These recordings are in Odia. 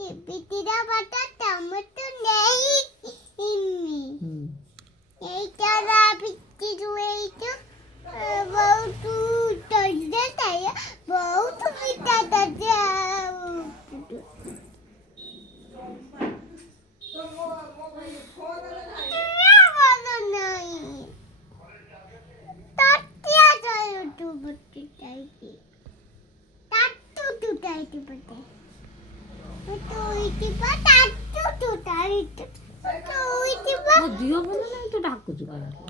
Tidak patata mutu nei ini. Ei cara pitu itu bau tu terjadi saya bau tu kita saja. Mana naik? Tadi ada itu betul tadi. Tatu tu tadi betul. Betul itu tatu tu tadi. Betul itu. ମୋ ଝିଅ ଭଲ ନାହିଁ ତୁ ଡାକୁଛୁ କାହିଁକି?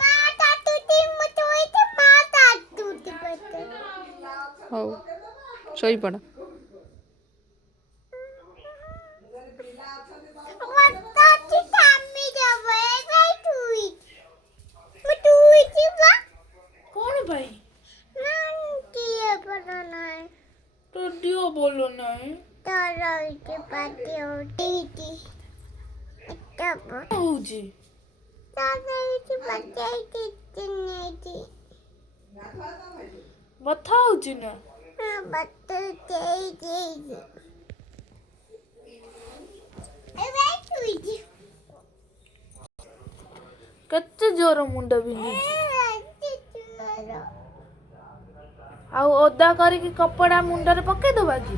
ମା ତୁ ତୁ ଏତେ ମା ତୁ ବେଟେ ହଉ ଶୋଇପଡ଼। ମତେ ଥାମି ଦେବ ଏଇ ତୁଇ ମୁଁ ତୁଇ ଯିବା କ'ଣ ପାଇଁ? ନା କିଏ ପର ନାହିଁ ତୋ ଦିଅ ଭଲ ନାହିଁ। ତାର ଏଇଠି ପାଟି ଉଠିଛି ଏଟା ହଉଛି ତାର ଏଇଠି ପାଟି ଏଇଠି ନେଇଛି ବଥା ହଉଛି ନା? ବାଟ ଦେଇଛି ଏବେ ତୁଇ କେତେ ଜୋର ମୁଣ୍ଡ ବିନ୍ଧୁଛି। ଯିବା ଆଉ ଓଦା କରିକି କପଡ଼ା ମୁଣ୍ଡରେ ପକେଇଦବା କି?